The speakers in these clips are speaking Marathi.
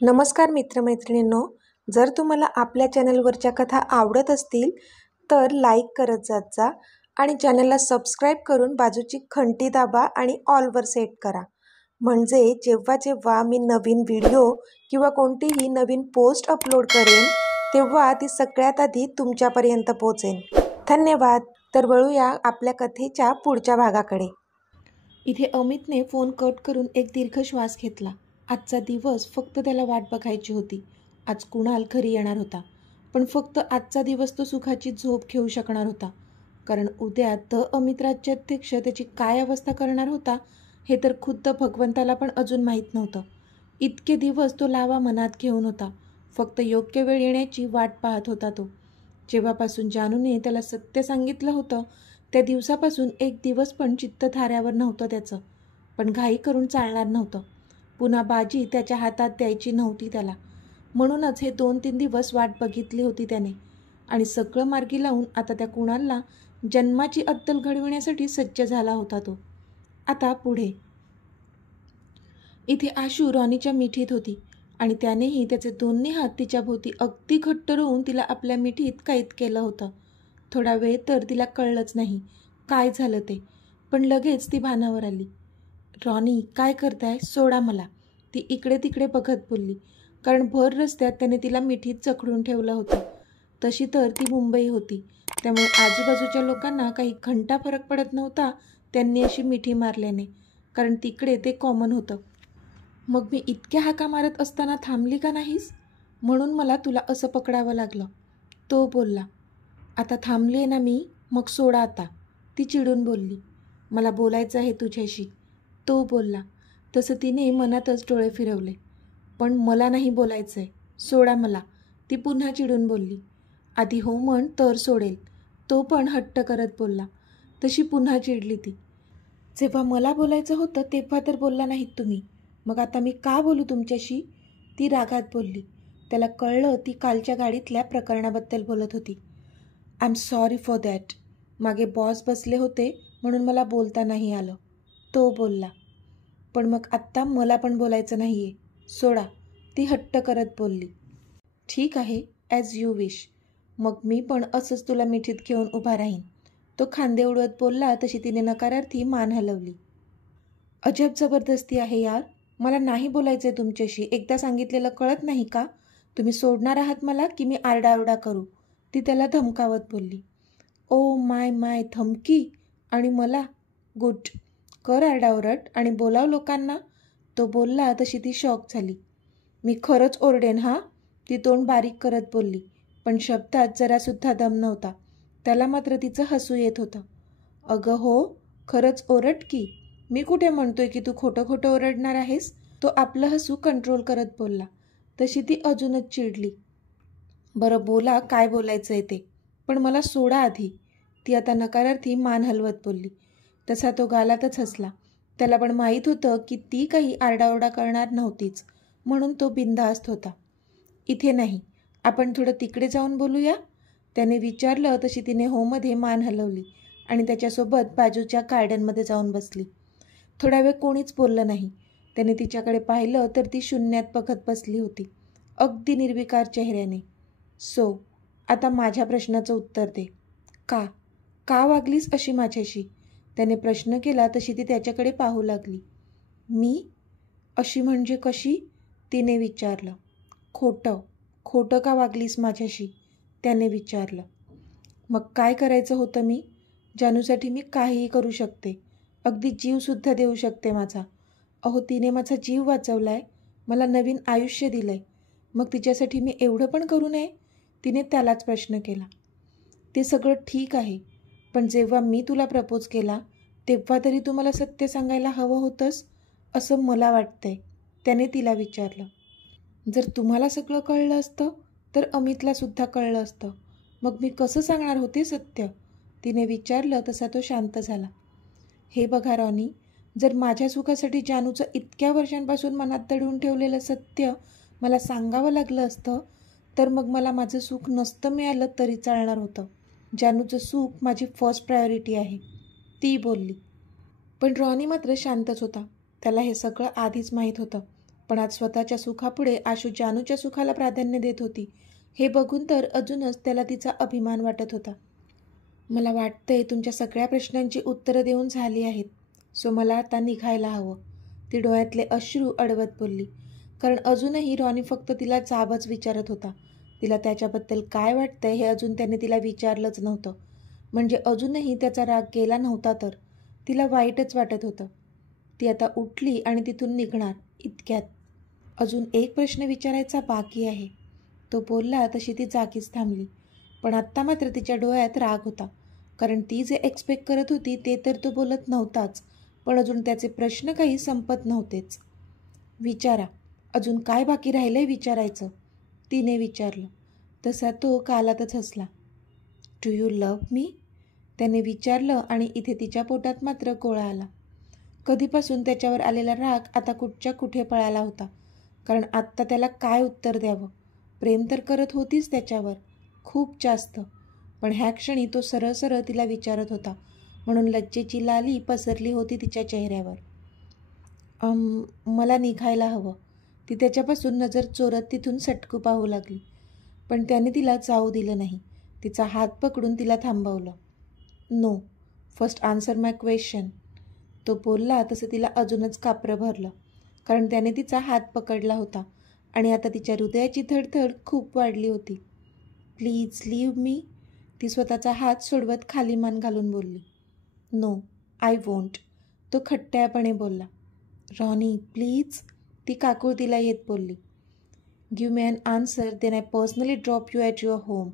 नमस्कार मित्रमैत्रिणींनो, जर तुम्हाला आपल्या चॅनलवरच्या कथा आवडत असतील तर लाईक करत जात जा आणि चॅनलला सबस्क्राईब करून बाजूची घंटी दाबा आणि ऑलवर सेट करा. म्हणजे जेव्हा जेव्हा मी नवीन व्हिडिओ किंवा कोणतीही नवीन पोस्ट अपलोड करेन तेव्हा ती सगळ्यात आधी तुमच्यापर्यंत पोहोचेल. धन्यवाद. तर वळूया आपल्या कथेच्या पुढच्या भागाकडे. इथे अमितने फोन कट करून एक दीर्घ श्वास घेतला. आजचा दिवस फक्त त्याला वाट बघायची होती. आज कुणाल घरी येणार होता, पण फक्त आजचा दिवस तो सुखाची झोप घेऊ शकणार होता. कारण उद्या अमित राज्याध्यक्ष त्याची काय अवस्था करणार होता हे तर खुद्द भगवंताला पण अजून माहीत नव्हतं. इतके दिवस तो लावा मनात घेऊन होता. फक्त योग्य वेळ येण्याची वाट पाहत होता तो. जेव्हापासून जानूने त्याला सत्य सांगितलं होतं त्या दिवसापासून एक दिवस पण चित्त थाऱ्यावर नव्हतं त्याचं. पण घाई करून चालणार नव्हतं. पुन्हा बाजी त्याच्या हातात द्यायची नव्हती त्याला. म्हणूनच हे 2-3 दिवस वाट बघितली होती त्याने. आणि सगळं मार्गी लावून आता त्या कुणालला जन्माची अद्दल घडविण्यासाठी सज्ज झाला होता तो. आता पुढे. इथे आशू रॉनीच्या मिठीत होती आणि त्यानेही त्याचे दोन्ही हात तिच्या भोवती अगदी घट्ट रोवून तिला आपल्या मिठीत कैद केलं होतं. थोडा वेळ तर तिला कळलंच नाही काय झालं ते, पण लगेच ती भानावर आली. रॉनी काय करताय, सोडा मला, ती इकडे तिकडे बघत बोलली. कारण भर रस्त्यात त्याने तिला मिठीत जखडून ठेवलं होतं. तशी तर ती मुंबई होती, त्यामुळे आजूबाजूच्या लोकांना काही घंटा फरक पडत नव्हता त्यांनी अशी मिठी मारल्याने, कारण तिकडे ते कॉमन होतं. मग मी इतक्या हाका मारत असताना थांबली का नाहीस, म्हणून मला तुला असं पकडावं लागलं, तो बोलला. आता थांबली आहे ना मी, मग सोडा आता, ती चिडून बोलली. मला बोलायचं आहे तुझ्याशी, तो बोलला. तसं तिने मनातच डोळे फिरवले. पण मला नाही बोलायचं आहे, सोडा मला, ती पुन्हा चिडून बोलली. आधी हो म्हण तर सोडेल, तो पण हट्ट करत बोलला. तशी पुन्हा चिडली ती. जेव्हा मला बोलायचं होतं तेव्हा तर बोलला नाहीत तुम्ही, मग आता मी का बोलू तुमच्याशी, ती रागात बोलली. त्याला कळलं ती कालच्या गाडीतल्या प्रकरणाबद्दल बोलत होती. I am sorry for that, मागे बॉस बसले होते म्हणून मला बोलता नाही आलं, तो बोलला. पण मग आत्ता मला पण बोलायचं नाही आहे, सोडा, ती हट्ट करत बोलली. ठीक आहे, ॲज यू विश, मग मी पण असंच तुला मिठीत घेऊन उभा राहीन, तो खांदे उडवत बोलला. तशी तिने नकारार्थी मान हलवली. अजब जबरदस्ती आहे यार, मला नाही बोलायचं आहे तुमच्याशी, एकदा सांगितलेलं कळत नाही का, तुम्ही सोडणार आहात मला की मी आरडाओरडा करू, ती त्याला धमकावत बोलली. ओ माय धमकी, आणि मला, गुड, कर आरडाओरड आणि बोलाव लोकांना, तो बोलला. तशी ती शॉक झाली. मी खरंच ओरडेन हां, ती तोंड बारीक करत बोलली. पण शब्दात जरासुद्धा दम नव्हता. त्याला मात्र तिचं हसू येत होतं. अगं हो, खरंच ओरड की, मी कुठे म्हणतोय की तू खोटं खोटं ओरडणार आहेस, तो आपलं हसू कंट्रोल करत बोलला. तशी ती अजूनच चिडली. बरं बोला काय बोलायचं आहे ते, पण मला सोडा आधी, ती आता नकारार्थी मान हलवत बोलली. तसा तो गालातच हसला. त्याला पण माहीत होतं की ती काही आरडाओरडा करणार नव्हतीच, म्हणून तो बिनधास्त होता. इथे नाही, आपण थोडं तिकडे जाऊन बोलूया, त्याने विचारलं. तशी तिने होमध्ये मान हलवली आणि त्याच्यासोबत बाजूच्या गार्डनमध्ये जाऊन बसली. थोडा वेळ कोणीच बोललं नाही. त्याने तिच्याकडे पाहिलं तर ती शून्यात बघत बसली होती, अगदी निर्विकार चेहऱ्याने. सो आता माझ्या प्रश्नाचं उत्तर दे, का वागलीस अशी माझ्याशी, त्याने प्रश्न केला. तशी ती त्याच्याकडे पाहू लागली. मी अशी म्हणजे कशी, तिने विचारलं. खोटं का वागलीस माझ्याशी, त्याने विचारलं. मग काय करायचं होतं, मी जानूसाठी मी काहीही करू शकते, अगदी जीवसुद्धा देऊ शकते माझा. अहो तिने माझा जीव वाचवलाय, मला नवीन आयुष्य दिलंय, मग तिच्यासाठी मी एवढं पण करू नये, तिने त्यालाच प्रश्न केला. ते सगळं ठीक आहे, पण जेव्हा मी तुला प्रपोज केला तेव्हा तरी तू मला सत्य सांगायला हवं होतंस असं मला वाटतंय, त्याने तिला विचारलं. जर तुम्हाला सगळं कळलं असतं तर अमितलासुद्धा कळलं असतं, मग मी कसं सांगणार होते सत्य, तिने विचारलं. तसा तो शांत झाला. हे बघा रॉनी, जर माझ्या सुखासाठी जानूचं इतक्या वर्षांपासून मनात दडवून ठेवलेलं सत्य मला सांगावं लागलं असतं तर मग मला माझं सुख नसतं मिळालं तरी चालणार होतं. जानूचं सुख माझी फर्स्ट प्रायोरिटी आहे, ती बोलली. पण रॉनी मात्र शांतच होता. त्याला हे सगळं आधीच माहीत होतं. पण आज स्वतःच्या सुखापुढे आशू जानूच्या सुखाला प्राधान्य देत होती. हे बघून तर अजूनच त्याला तिचा अभिमान वाटत होता. मला वाटतंय तुमच्या सगळ्या प्रश्नांची उत्तरं देऊन झाली आहेत, सो मला आता निघायला हवं, ती डोळ्यातले अश्रू अडवत बोलली. कारण अजूनही रॉनी फक्त तिला जाबच विचारत होता. तिला त्याच्याबद्दल काय वाटतंय हे अजून त्याने तिला विचारलंच नव्हतं. म्हणजे अजूनही त्याचा राग गेला नव्हता, तर तिला वाईटच वाटत होतं. ती आता उठली आणि तिथून निघणार इतक्यात. अजून एक प्रश्न विचारायचा बाकी आहे, तो बोलला तशी ती जागीच थांबली. पण आत्ता मात्र तिच्या डोळ्यात राग होता. कारण ती जे एक्सपेक्ट करत होती ते तर तो बोलत नव्हताच, पण अजून त्याचे प्रश्न काही संपत नव्हतेच. विचारा, अजून काय बाकी राहिलंय विचारायचं, तिने विचारलं. तसा तो कालातच हसला. डू यू लव्ह मी, त्याने विचारलं आणि इथे तिच्या पोटात मात्र गोळा आला. कधीपासून त्याच्यावर आलेला राग आता कुठच्या कुठे पळाला होता. कारण आत्ता त्याला काय उत्तर द्यावं. प्रेम तर करत होतीच त्याच्यावर, खूप जास्त, पण ह्या क्षणी तो सरळ सरळ तिला विचारत होता म्हणून लज्जेची लाली पसरली होती तिच्या चेहऱ्यावर. मला निघायला हवं, ती त्याच्यापासून नजर चोरत तिथून सटकू पाहू लागली. पण त्याने तिला जाऊ दिलं नाही. तिचा हात पकडून तिला थांबवलं. नो, फर्स्ट आन्सर माय क्वेश्चन, तो बोलला. तसं तिला अजूनच कापरं भरलं. कारण त्याने तिचा हात पकडला होता आणि आता तिच्या हृदयाची धडधड खूप वाढली होती. प्लीज लीव्ह मी, ती स्वतःचा हात सोडवत खाली मान घालून बोलली. नो, आय वोंट, तो खट्ट्यापणे बोलला. रॉनी प्लीज, ती काकुळतीला येत बोलली. Give me an answer, then I personally drop you at your home.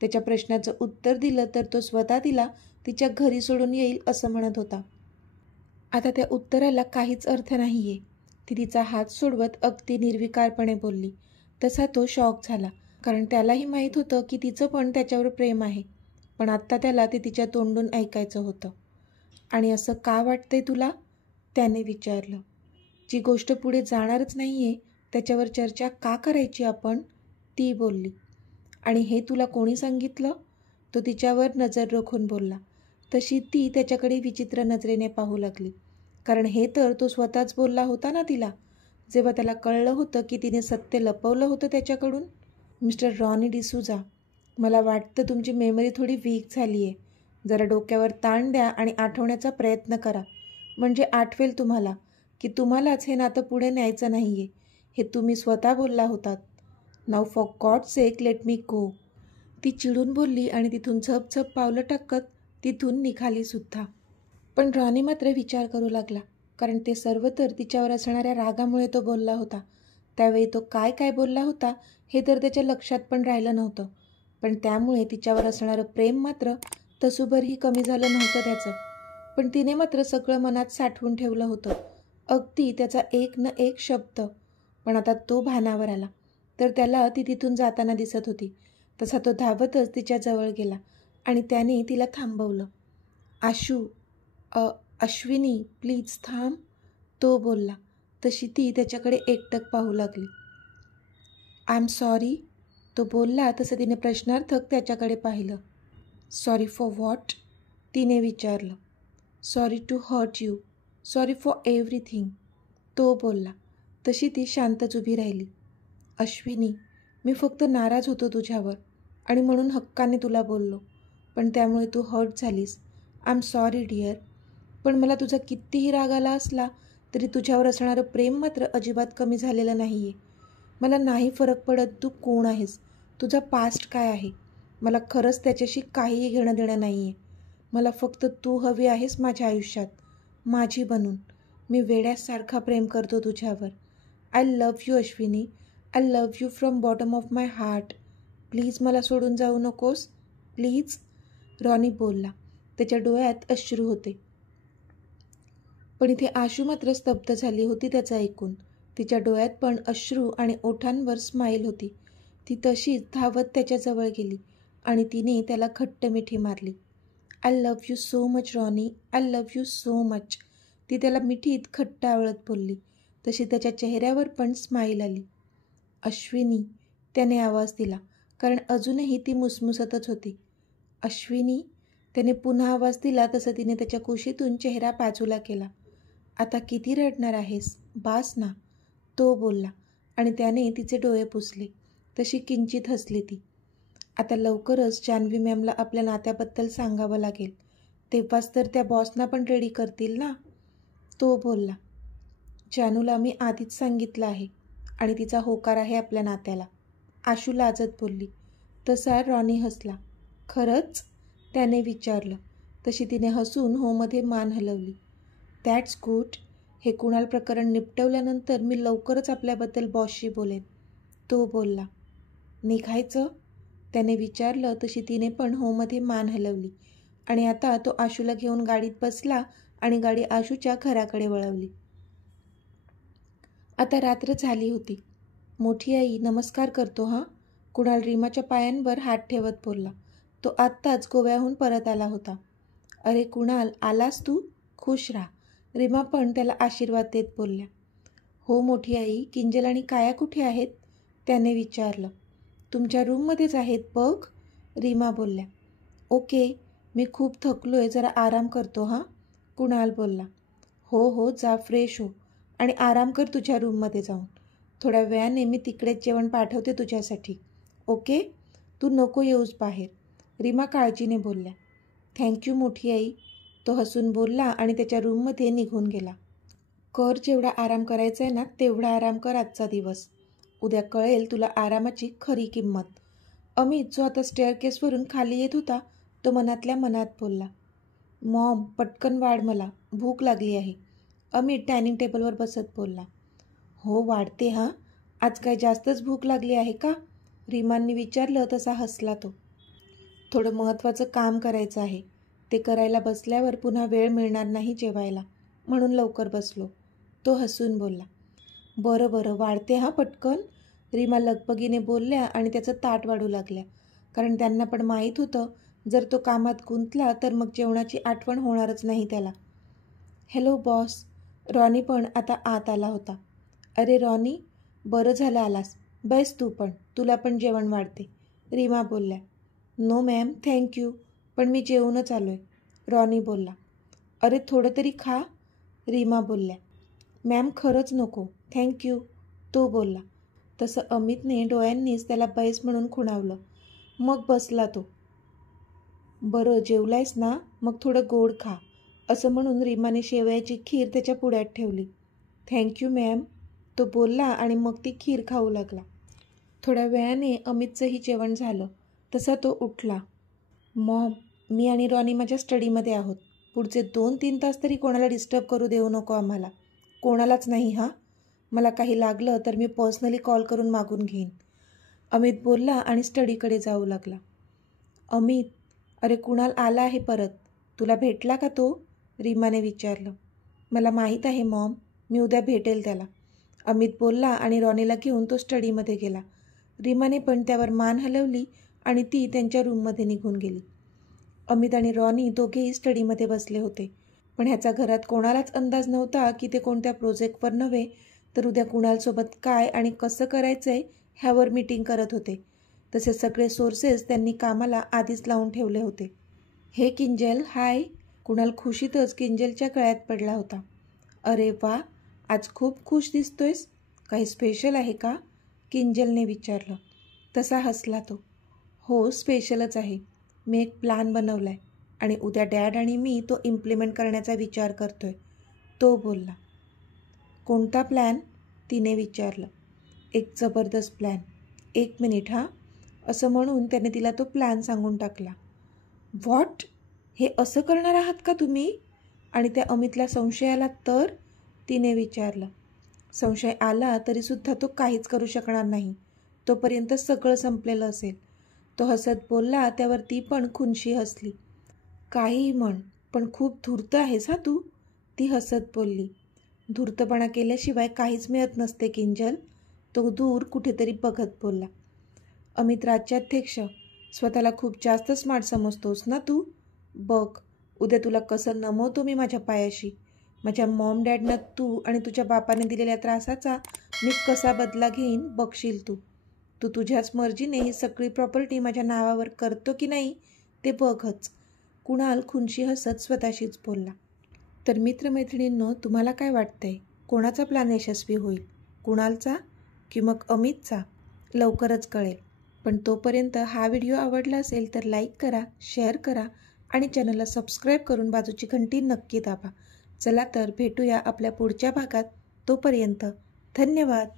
त्याच्या प्रश्नाचं उत्तर दिलं तर तो स्वतः तिला तिच्या घरी सोडून येईल असं म्हणत होता. आता त्या उत्तराला काहीच अर्थ नाही आहे, ती तिचा हात सोडवत अगदी निर्विकारपणे बोलली. तसा तो शॉक झाला. कारण त्यालाही माहीत होतं की तिचं पण त्याच्यावर प्रेम आहे, पण आत्ता त्याला ते तिच्या तोंडून ऐकायचं होतं. आणि असं का वाटतंय तुला, त्याने विचारलं. जी गोष्ट पुढे जाणारच नाही आहे त्याच्यावर चर्चा का करायची आपण, ती बोलली. आणि हे तुला कोणी सांगितलं, तो तिच्यावर नजर रोखून बोलला. तशी ती त्याच्याकडे विचित्र नजरेने पाहू लागली. कारण हे तर तो स्वतःच बोलला होता ना तिला, जेव्हा त्याला कळलं होतं की तिने सत्य लपवलं होतं त्याच्याकडून. मिस्टर रॉनी डिसूजा, मला वाटतं तुमची मेमरी थोडी वीक झाली आहे. जरा डोक्यावर ताण द्या आणि आठवण्याचा प्रयत्न करा, म्हणजे आठवेल तुम्हाला की तुम्हालाच हे नातं पुढे न्यायचं नाही आहे, हे तुम्ही स्वतः बोलला होतात. Now for God sake let me go, ती चिडून बोलली आणि तिथून झपझप पावलं टाकत तिथून निघाली सुद्धा. पण रॉनी मात्र विचार करू लागला. कारण ते सर्व तर तिच्यावर असणाऱ्या रागामुळे तो बोलला होता. त्यावेळी तो काय काय बोलला होता हे तर त्याच्या लक्षात पण राहिलं नव्हतं. पण त्यामुळे तिच्यावर असणारं प्रेम मात्र तसूभरही कमी झालं नव्हतं त्याचं. पण तिने मात्र सगळं मनात साठवून ठेवलं होतं, अगदी त्याचा एक न एक शब्द. पण आता तो भानावर आला तर त्याला ती तिथून जाताना दिसत होती. तसा तो धावतच तिच्याजवळ गेला आणि त्याने तिला थांबवलं. आशू, अश्विनी प्लीज थांब, तो बोलला. तशी ती त्याच्याकडे एकटक पाहू लागली. आय एम सॉरी, तो बोलला. तसं तिने प्रश्नार्थक त्याच्याकडे पाहिलं. सॉरी फॉर व्हॉट, तिने विचारलं. Sorry to hurt you, sorry for everything, तो बोलला. तशी ती शांतच उभी राहिली. अश्विनी, मी फक्त नाराज होतो तुझ्यावर आणि म्हणून हक्काने तुला बोललो, पण त्यामुळे तू हर्ट झालीस. आय एम सॉरी डिअर, पण मला तुझा कितीही राग आला असला तरी तुझ्यावर असणारं प्रेम मात्र अजिबात कमी झालेलं नाही आहे. मला नाही फरक पडत तू कोण आहेस, तुझा पास्ट काय आहे, मला खरंच त्याच्याशी काहीही घेणं देणं नाही आहे. मला फक्त तू हवी आहेस माझ्या आयुष्यात, माझी बनून. मी वेड्यासारखा प्रेम करतो तुझ्यावर. I love you Ashwini, I love you from bottom of my heart. Please मला सोडून जाऊ नकोस, प्लीज, रॉनी बोलला. त्याच्या डोळ्यात अश्रू होते. पण इथे आशू मात्र स्तब्ध झाली होती त्याचं ऐकून. तिच्या डोळ्यात पण अश्रू आणि ओठांवर स्माईल होती. ती तशीच धावत त्याच्याजवळ गेली आणि तिने त्याला घट्ट मिठी मारली. I love you so much Ronnie, I love you so much, ती त्याला मिठीत घट्ट आवळत बोलली. तशी त्याच्या चेहऱ्यावर पण स्माईल आली. अश्विनी, त्याने आवाज दिला. कारण अजूनही ती मुसमुसतच होती. अश्विनी, त्याने पुन्हा आवाज दिला. तसं तिने त्याच्या कुशीतून चेहरा बाजूला केला. आता किती रडणार आहेस, बास ना, तो बोलला आणि त्याने तिचे डोळे पुसले. तशी किंचित हसली ती. आता लवकरच जान्हवी मॅमला आपल्या नात्याबद्दल सांगावं लागेल, तेव्हाच तर त्या बॉसना पण रेडी करतील ना. तो बोलला. जानूला मी आधीच सांगितलं आहे आणि तिचा होकार आहे आपल्या नात्याला. आशू लाजत बोलली. तसा रॉनी हसला. खरंच? त्याने विचारलं. तशी तिने हसून होमध्ये मान हलवली. That's good. हे कुणाल प्रकरण निपटवल्यानंतर मी लवकरच आपल्याबद्दल बॉसशी बोलेन. तो बोलला. निघायचं? त्याने विचारलं. तशी तिने पण होमध्ये मान हलवली आणि आता तो आशूला घेऊन गाडीत बसला आणि गाडी आशूच्या घराकडे वळवली. आता रात्र झाली होती. मोठी आई नमस्कार करतो हां, कुणाल रीमाच्या पायांवर हात ठेवत बोलला. तो आत्ताच गोव्याहून परत आला होता. अरे कुणाल, आलास तू? खुश राहा. रीमा पण त्याला आशीर्वाद देत बोलल्या. हो मोठी आई, किंजल आणि काया कुठे आहेत? त्याने विचारलं. तुमच्या रूममध्येच आहेत बघ, रीमा बोलल्या. ओके, मी खूप थकलोय, जरा आराम करतो हां, कुणाल बोलला. हो हो, जा फ्रेश हो आणि आराम कर तुझ्या रूममध्ये जाऊन. थोड्या वेळाने मी तिकडेच जेवण पाठवते तुझ्यासाठी. ओके, तू नको येऊस बाहेर, रीमा काळजीने बोलल्या. थँक्यू मोठी आई, तो हसून बोलला आणि त्याच्या रूममध्ये निघून गेला. कर, जेवढा आराम करायचा आहे ना तेवढा आराम कर आजचा दिवस. उद्या कळेल तुला आरामाची खरी किंमत. अमित जो आता स्टेअरकेसवरून खाली येत होता तो मनातल्या मनात बोलला. मॉम, पटकन वाढ, मला भूक लागली आहे. अमित डायनिंग टेबलवर बसत बोलला. हो वाढते हां, आज काय जास्तच भूक लागली आहे का? रीमांनी विचारलं. तसा हसला तो. थोडं महत्त्वाचं काम करायचं आहे, ते करायला बसल्यावर पुन्हा वेळ मिळणार नाही जेवायला, म्हणून लवकर बसलो. तो हसून बोलला. बरं बरं, वाढते हां पटकन, रीमा लगबगीने बोलल्या आणि त्याचं ताट वाढू लागल्या, कारण त्यांना पण माहीत होतं जर तो कामात गुंतला तर मग जेवणाची आठवण होणारच नाही त्याला. Hello boss. रॉनी पण आता आत आला होता. अरे रॉनी, बरं झालं आलास, बैस तू पण, तुला पण जेवण वाढते, रीमा बोलल्या. नो मॅम, थँक्यू, पण मी जेवूनच आलो आहे, रॉनी बोलला. अरे थोडं तरी खा, रीमा बोलल्या. मॅम खरंच नको, थँक्यू, तो बोलला. तसं अमितने डोळ्यांनीच त्याला बैस म्हणून खुणावलं. मग बसला तो. बरं जेवलायस ना, मग थोडं गोड खा, असं म्हणून रीमाने शेवयाची खीर त्याच्या पुढ्यात ठेवली. थँक्यू मॅम, तो बोलला आणि मग ती खीर खाऊ लागला. थोड्या वेळाने अमितचंही जेवण झालं. तसा तो उठला. मॉम, मी आणि रॉनी माझ्या स्टडीमध्ये आहोत, पुढचे 2-3 तास तरी कोणाला डिस्टर्ब करू देऊ नको आम्हाला, कोणालाच नाही हां. मला काही लागलं तर मी पर्सनली कॉल करून मागून घेईन, अमित बोलला आणि स्टडीकडे जाऊ लागला. अमित, अरे कुणाल आला आहे परत, तुला भेटला का तो? रीमाने विचारलं. मला माहीत आहे मॉम, मी उद्या भेटेल त्याला, अमित बोलला आणि रॉनीला घेऊन तो स्टडीमध्ये गेला. रीमाने पण त्यावर मान हलवली आणि ती त्यांच्या रूममध्ये निघून गेली. अमित आणि रॉनी दोघेही स्टडीमध्ये बसले होते, पण ह्याचा घरात कोणालाच अंदाज नव्हता की ते कोणत्या प्रोजेक्टवर नव्हे तर उद्या कुणालसोबत काय आणि कसं करायचं आहे ह्यावर मीटिंग करत होते. तसे सगळे सोर्सेस त्यांनी कामाला आधीच लावून ठेवले होते. हे किंजल, हाय. कुणाल खुशीतच किंजलच्या गळ्यात पडला होता. अरे वा, आज खूप खुश दिसतोयस, काही स्पेशल आहे का? किंजलने विचारलं. तसा हसला तो. हो स्पेशलच आहे, मी एक प्लॅन बनवला आहे आणि उद्या डॅड आणि मी तो इम्प्लिमेंट करण्याचा विचार करतोय, तो बोलला. कोणता प्लॅन? तिने विचारलं. एक जबरदस्त प्लॅन, 1 मिनिट हां, असं म्हणून त्याने तिला तो प्लॅन सांगून टाकला. व्हॉट? हे असं करणार आहात का तुम्ही? आणि त्या अमितला संशय आला तर? तिने विचारलं. संशय आला तरीसुद्धा तो काहीच करू शकणार नाही, तोपर्यंत सगळं संपलेलं असेल, तो हसत बोलला. त्यावर ती पण खुनशी हसली. काहीही म्हण, पण खूप धूर्त आहेस हा तू, ती हसत बोलली. धूर्तपणा केल्याशिवाय काहीच मिळत नसते किंजल, तो दूर कुठेतरी बघत बोलला. अमित राज्याध्यक्ष, स्वतःला खूप जास्त स्मार्ट समजतोस ना तू. बघ उद्या तुला कसं नमवतो मी माझ्या पायाशी. माझ्या मॉम डॅडनं तू आणि तुझ्या बापाने दिलेल्या त्रासाचा मी कसा बदला घेईन बघशील तू. तू तुझ्याच मर्जीने ही सगळी प्रॉपर्टी माझ्या नावावर करतो की नाही ते बघच, कुणाल खुनशी हसत स्वतःशीच बोलला. तर मित्रमैत्रिणींनो, तुम्हाला काय वाटतंय, कोणाचा प्लॅन यशस्वी होईल? कुणालचा की मग अमितचा लवकरच कळेल. पण तोपर्यंत हा व्हिडिओ आवडला असेल तर लाईक करा, शेअर करा आणि चॅनलला सबस्क्राईब करून बाजूची घंटी नक्की दाबा. चला तर भेटूया आपल्या पुढच्या भागात. तोपर्यंत धन्यवाद.